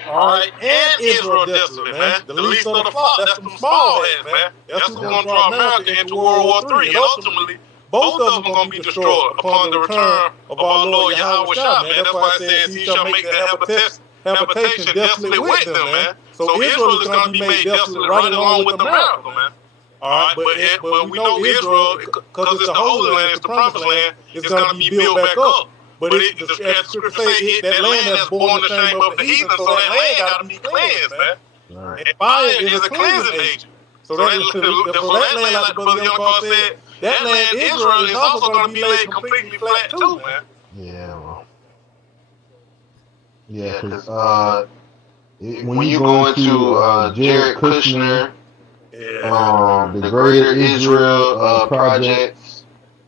all right, and Israel desolate, man. The least of the flock. That's them small heads, man. That's who's gonna draw America into World War III, and ultimately, both of them gonna be destroyed upon the return of our Lord Yahweh Shah, man. That's why it says He shall make the habitation desolate with them, man. So Israel is gonna be made desolate right along with America, man. All right, but we know Israel, because it's the Holy Land, it's the Promised Land, it's gonna be built back up. But as the scripture say, that land has borne the shame of the heathen, so that land gotta be cleansed, man. Right. And fire is a cleansing agent. So that land, like Brother Young Carl said, that land, Israel, is also gonna be laid completely flat too, man. Yeah, well. Yeah, because when you go into Jared Kushner, the Greater Israel projects,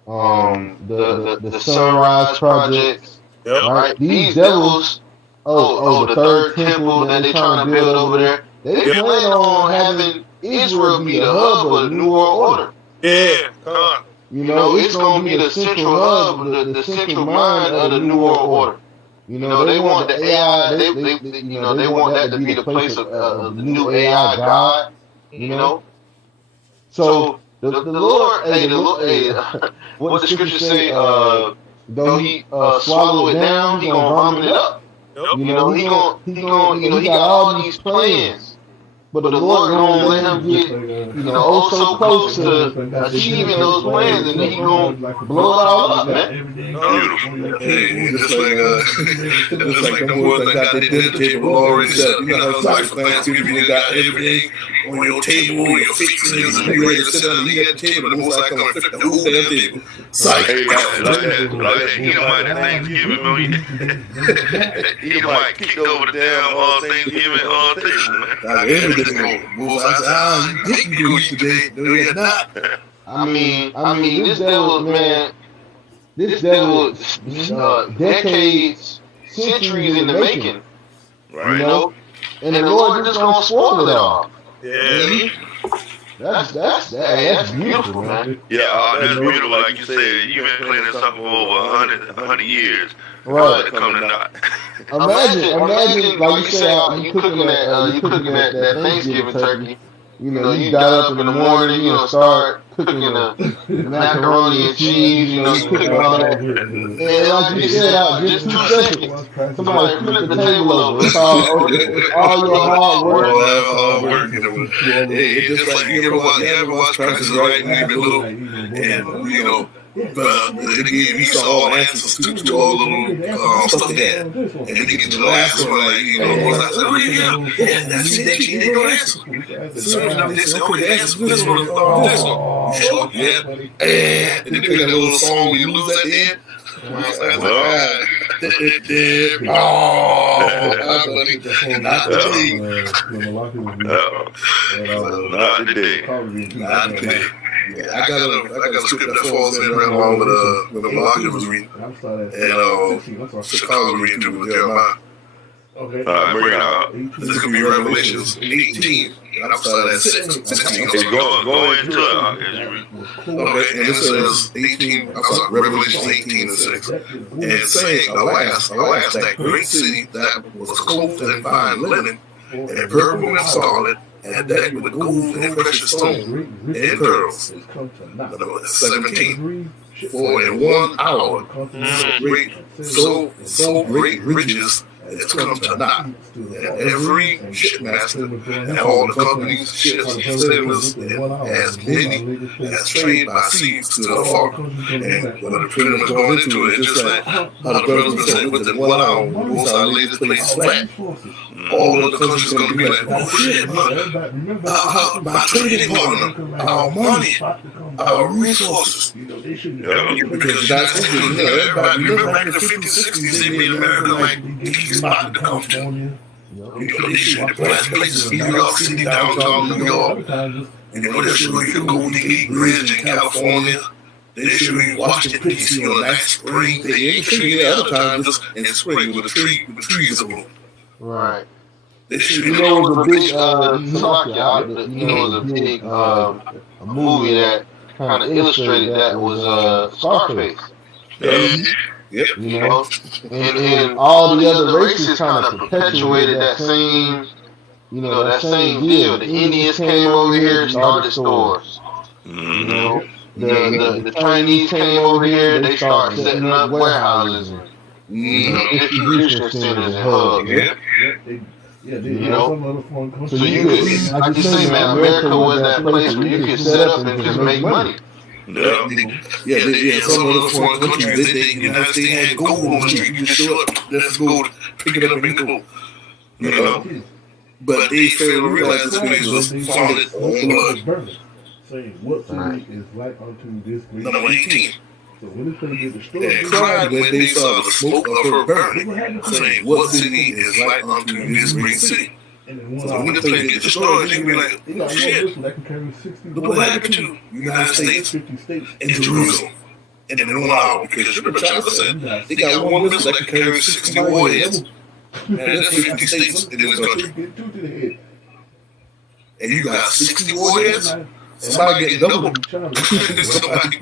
the Sunrise projects, right? These devils, the third temple that they're trying to build over there, they plan on having Israel be the hub of the New World Order. Yeah, you know, it's going to be the central hub, the central mind of the New World Order. You know, they want the AI, they want that to be the place of the new AI God, you know. So the Lord, what the scriptures say, though He swallow it down, He gonna vomit it up. You know, he got all these plans, but the Lord gonna let him get, so close to achieving those plans, and then He gonna blow it all up, man. Beautiful. Hey, just like the ones that got their dinner table already set up. You know how like for Thanksgiving you got everything on your table, your fixings, and you ready to sit down and eat at the table, and the most likely gonna flip the whole damn table. Psych. Hey, like that. You know, might Thanksgiving, man. You might kick over the damn Thanksgiving table, man. Like everything going. I said, you didn't do today. No, you're not. I mean, this devil, man. This devil, decades, centuries in the making, right. You know, and the Lord just gonna spoil it all. Yeah, that's beautiful, man. Yeah, that's beautiful. Like you said, you've been planning something for over 100 years. Right. Come to naught. Imagine, like you said, you cooking that Thanksgiving turkey. You know, you got up in the morning, start cooking the macaroni and cheese, you cooking all that. And like you said, just 2 seconds, somebody flip the table over. It's all your hard work. Hey, it's just like you ever watch Price is Right when you were little, and but they gave Esau all answers to all the little stuff they had. And then they get to the last one, I said, oh yeah, that's it, she ain't gonna answer. They said, okay, the answer is this one, this one. Sure, yeah. And they play that little song where you lose at the end. I was like, not today. Yeah, I got a script that falls in right along with the Malachi was reading, and Chicago was reading too with Jeremiah. Okay. Bring it out. This is gonna be Revelations 18, and I'm starting at 16. So go into it. Okay, and this says 18. I'm sorry, Revelations 18 and 6, and saying, alas, that great city that was clothed in fine linen and purple and scarlet, and decked with gold and precious stone and pearls. 17. For in 1 hour, so great riches has come to naught, and every shipmaster and all the companies, ships, and sailors, and as many as trade by seas to the far. And when the pretty much going into it, it's just like how the brothers been saying, within 1 hour, once I lay this place flat, all of the countries are going to be like, oh shit, my trading partner, our money, our resources. Because that's everybody, remember back in the 50s, 60s, they made America like the spot to come to. They should the best places, New York City, downtown New York. And they should be the Golden Gate Bridge in California. They should be Washington, D.C. on that spring. They ain't treating it other times just in spring with the trees are blooming. Right. They should it was a big, it was a big a movie that kind of illustrated that was Scarface. Yeah. Yep. You know, and all the other races kind of perpetuated that same, that same deal. The Indians came over here and started stores. You know, the Chinese came over here. They started setting up warehouses and distribution centers and hubs. Some other foreign countries. So you could, like you say, man, America was that place where you could set up and just make money. Some of the foreign countries, the United States had gold on the street. You just show up, let's go pick it up and go. You know, but they fail to realize this place was founded on blood. Saying what city is like unto this great Number 18. So when this thing get destroyed, And cried when they saw the smoke of her burning, saying, what city is like unto this great city? and then So when this place gets destroyed, you can be like, you know, shit, that can carry 60. look what happened to United States 50 states. and Jerusalem. And then 1 hour, because remember China said they got one missile that can carry 60 warheads. And that's 50 states in this country. And you got 60 warheads? Somebody getting double. Somebody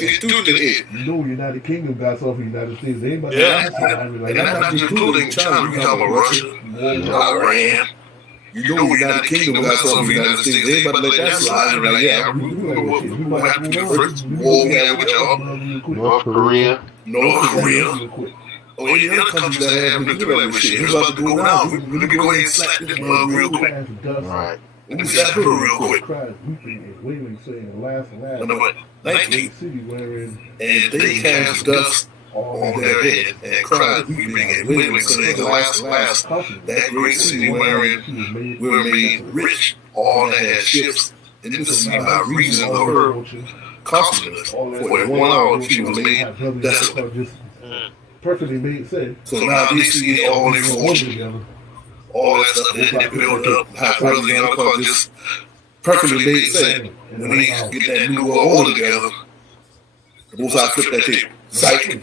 get 2 to the head. You know, United Kingdom got something United States. Anybody Yeah, and that's not just including China. We talking about Russia, Iran. You know, United Kingdom got something United States. Anybody let that slide? And like, yeah, what happened to the first war we had with y'all? North Korea. Or any other countries that have nuclear weapons shit. Here's about to go down. We can go ahead and slap this mug real quick. Right. We can slap her real quick. Wailing, saying, last, Number 19. city wherein And they cast dust on their head and cried, weeping and wailing, saying, alas, that great city wherein we were made rich, all that had ships in the sea by reason of her costliness. For in 1 hour she was made desolate. perfectly made sense. So now they see all they want, all that stuff that they built up, how brother and uncle just perfectly made sense. When they get that new order together, the Most High flip that table. Psych.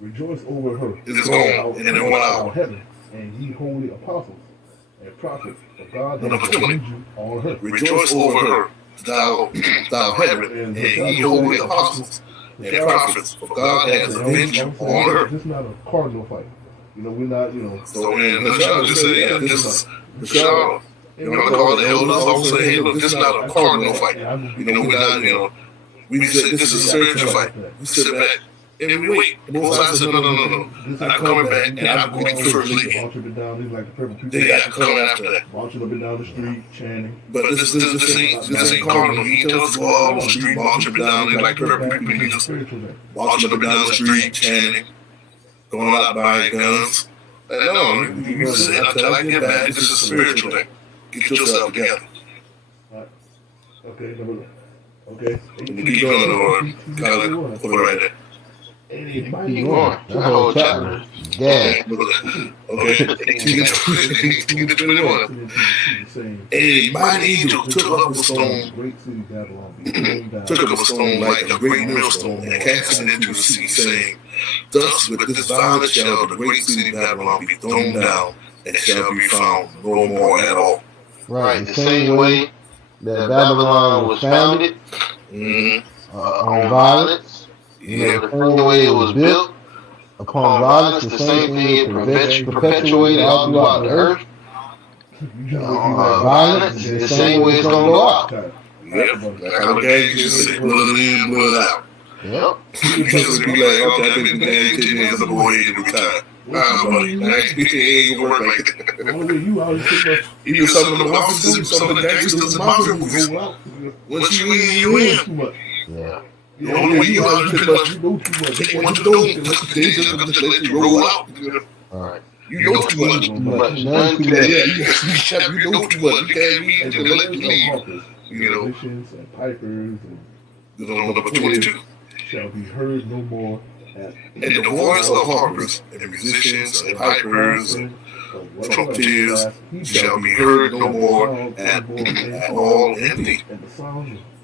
Rejoice over her. It's gone in 1 hour. Heaven, and ye holy apostles and prophets of God that Number 20. lead you on her. Rejoice over her, thou heaven, and ye holy apostles and prophets, for God has avenged you on her. This is not a cardinal fight. You know, we're not, you know. So when Michelle just said, yeah, this is Michelle, you know, I call the elders also say, hey, look, this is not a cardinal fight. You know, we're not, you know, we said this is a spiritual fight. We sit back and we wait. The Most High said, no. I'm coming back and I'm going to first lead. They got to come after that. Marching up and down the street, chanting. But this ain't cardinal. He ain't tell us to go all on the street, march up and down there like the purple people. He just marching up and down the street, chanting, going out buying guns. And no, you said, until I get back, this is a spiritual thing. Get yourself together. Okay, okay. Keep going, Lord. God, put it right there. Keep going. That whole chapter. Yeah. Okay. 18 to 21. A mighty angel took up a stone, took up a stone like a great millstone, and cast it into the sea, saying, thus with this violence shall the great city Babylon be thrown down, and shall be found no more at all. Right. The same way that Babylon was founded on violence. The same way it was built upon violence, the same thing it perpetuated all throughout the earth. Violence, the same way it's going to go out. Yep. Like how the gang used to say, blood in, blood out. Yep. Because be like, okay, I think the gang 10 years ago, he ain't retired. Nah, buddy, it ain't gonna work like that. Even some of the officers, some of the gangsters and mafia movies, once you in, you in. Yeah. The only way you out is pretty much take what you don't, they just let you roll out. All right. You know too much. None too much. Yeah, you know too much. You can't read until they let you leave. You know. And pipers and Number 22. shall be heard no more. And the voice of harpers and musicians and pipers and trumpeters shall be heard no more at all empty.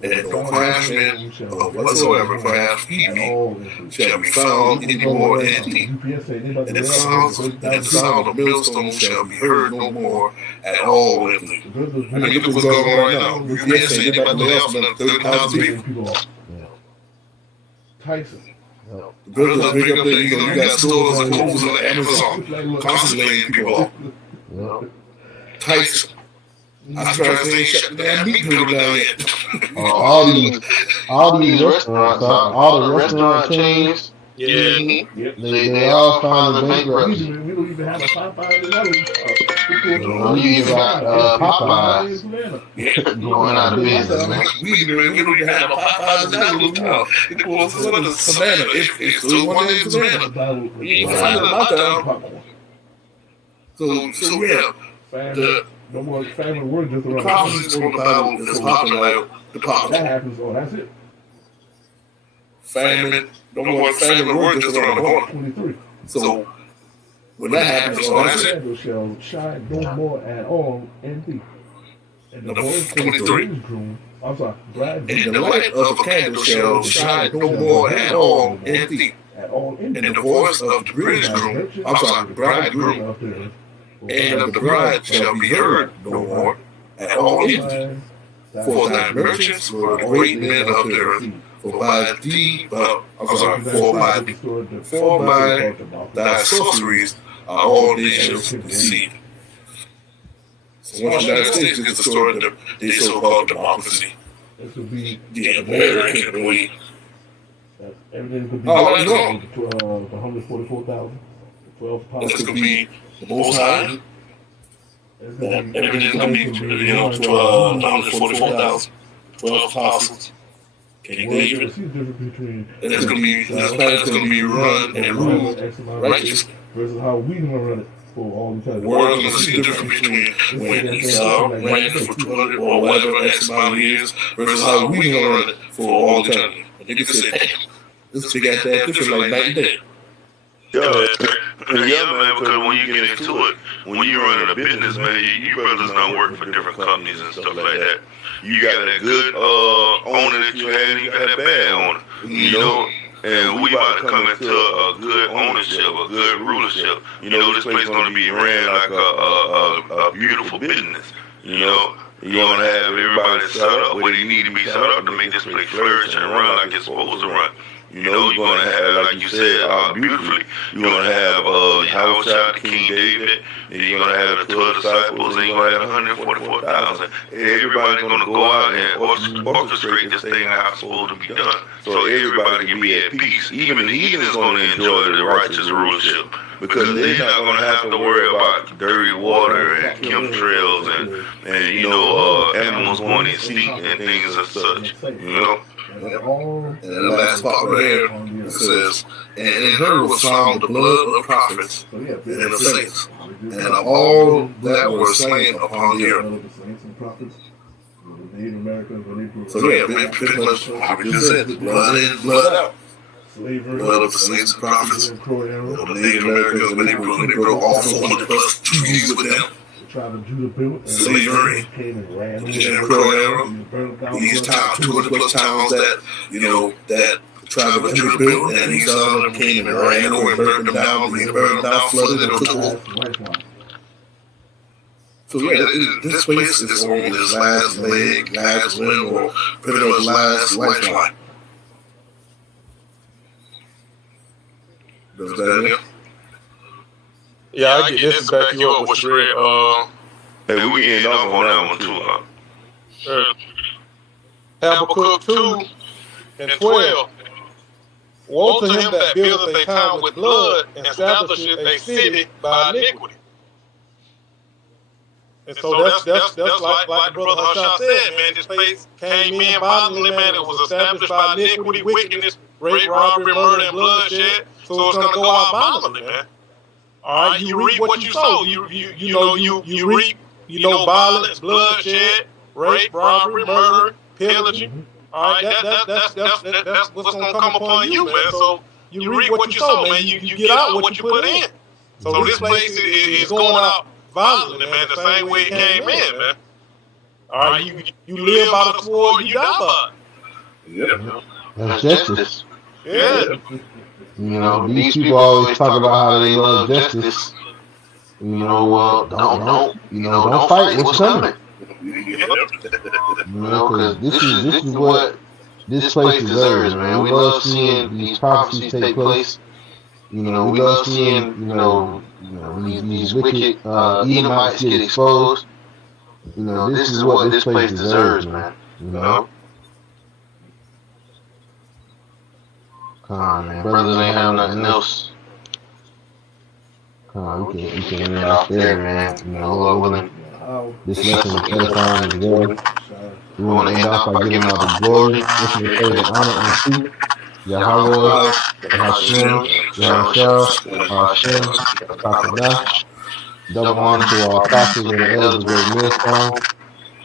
And no craftsman of whatsoever craft he be shall be found any more empty. And the sound of millstones shall be heard no more at all empty. I mean, look at what's going on right now. You can't say anybody else than 30,000 people. Tyson, The builders big up there, you got stores like Kohl's and Amazon constantly laying people off. Yep. Tyson. I tried to say shut the damn meat building down yet. All these restaurants, all the restaurant chains, Yeah. they all filing bankruptcy. We don't even have a Popeye in You even got Popeyes going out of business, man. We don't even have a Popeyes in that little town. It was in Savannah. It's still one day in Savannah. You ain't find it in my town. So yeah. No more family work just The around. prophecies from the Bible is popping like the pop. That happens. Oh, that's it. Famine. No more famine work just around the corner. 23. So when that happens, that's it. Candle shall shine no more at all in thee. And the The voice of the 23. bridegroom, I'm sorry, bridegroom, And the light of a candle shall shine no more at all in thee. at all in And thee. the voice of the bridegroom, the bridegroom, Out there. and of the bride shall be heard no more at all in thee. For thy merchants were great men of the earth. For by thee, for by thy sorceries are all nations deceived. So once the United States gets destroyed, they so-called democracy. This would be The American way. everything could be Oh, that's wrong. the 144,000, 12 This apostles. could be the Most High. It's gonna be- Everything's going to be, 144,000, 12 apostles, King Well, David. see the difference between And it's going to be, this planet's going to be run and ruled righteously. versus how we gonna run it for all these other. The world's going to see the difference between when Esau ran for 200 or whatever X amount of years versus how we going to run it for all eternity. And you can say, damn, this big ass that different like night and day. Yeah, man, because when you get into it, when you're running a business, man, you brothers don't work for different companies and stuff like that. You got a good owner that you had, and you got a bad owner, you know. And we about to come into a good ownership, a good rulership. You know, this place is going to be ran like a beautiful business, you know. You're going to have everybody set up where they need to be set up to make this place flourish and run like it's supposed to run. You know, you're going to have, like you said, beautifully, you're going to have Yahushua, King David, and you're going to have the 12 disciples, and you're going to have 144,000. Everybody's going to go out and orchestrate this thing how it's supposed to be done. So everybody can be at peace. Even the heathens going to enjoy the righteous rulership, because they're not going to have to worry about dirty water and chemtrails and you know, animals going extinct and things as such, you know. And the last part right there, it says, and in her was found the blood of prophets and of saints, and of all that were slain upon the earth. So yeah, pretty much, like we just said, blood in, blood out. Blood of the saints and prophets. The Native Americans, when they broke all 400 plus 2 years with them. Slavery, the Jim Crow era, these 200 plus towns that, you know, that the tribe of Judah built, and these other came and ran over and burned them down, flooded and took over. So yeah, this place is on his last leg, last limb, or pretty much last lifeline. Does that help? Yeah, I get this to back you up what you read. Hey, we end off on that one too, Habakkuk 2 and 12. Woe to him that buildeth a town with blood and establisheth a city by iniquity. And so that's like the brother Hashan said, man. This place came in violently, man. It was established by iniquity, wickedness, rape, robbery, murder, and bloodshed. So it's gonna go out violently, man. All right, you reap what you sow. You reap, violence, bloodshed, rape, robbery, murder, pillaging. All right, that's what's gonna come upon you, man. So you reap what you sow, man. You get out what you put in. So this place is going out violently, man. The same way it came in, man. All right, you live by the sword, you die by it. Yep. That's justice. Yeah. You know, these people always talk about how they love justice. You know, don't fight what's coming. You know, because this is what this place deserves, man. We love seeing these prophecies take place. You know, we love seeing, these wicked Edomites get exposed. You know, this is what this place deserves, man. You know? Come on, man. Brothers ain't have nothing else. Come on, we can end it off there, man. You know, Lord willing, this lesson was edifying as well. We want to end off by giving all the glory, listen to praise and honor unto Yahweh, Hashem, Yahushua, Hashem, Takanah. Double honor to our apostles and the elders of the great millstone.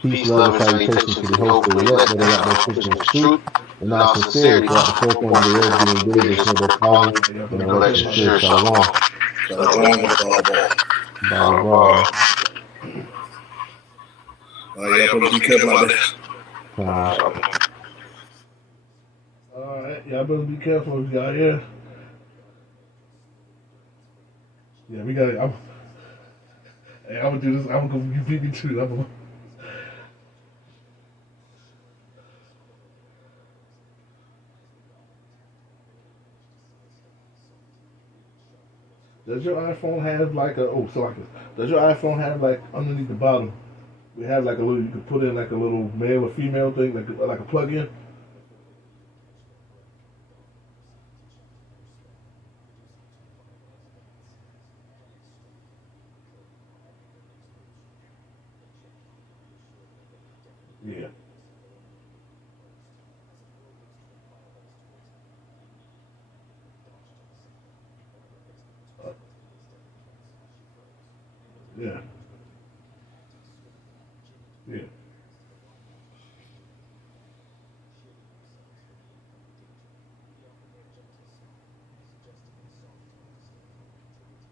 Peace, love, and salutation to the host of the elect that elect their Christian truth. And our sincerity throughout the four corners of the earth, being engaged in their calling and election. Sure, Shalom. Blah. Yeah, but be careful out there. Alright, y'all better be careful if y'all here. Yeah, we got it. I'm gonna do this. I'm gonna go beat me too. Does your iPhone have like does your iPhone have like underneath the bottom? We have like a little, you can put in like a little male or female thing, like a plug-in. Yeah. Yeah. Yeah.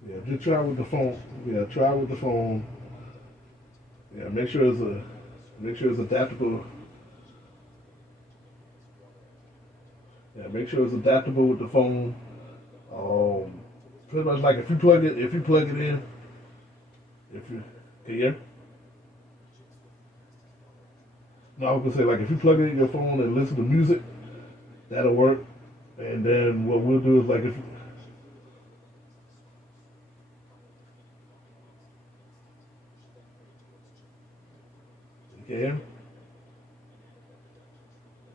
Yeah, just try with the phone. Yeah, try with the phone. Yeah, make sure it's adaptable. Yeah, make sure it's adaptable with the phone. Pretty much like if you plug it in, can you hear? No, I was gonna say like if you plug it in your phone and listen to music, that'll work. And then what we'll do is like if you can hear?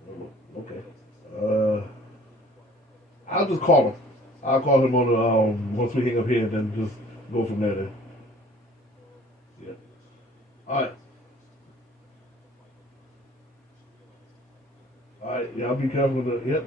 Oh, okay. I'll just call him. I'll call him on the once we hang up here, and then just go from there. Then. Yeah. All right. All right. Y'all be careful. Yep.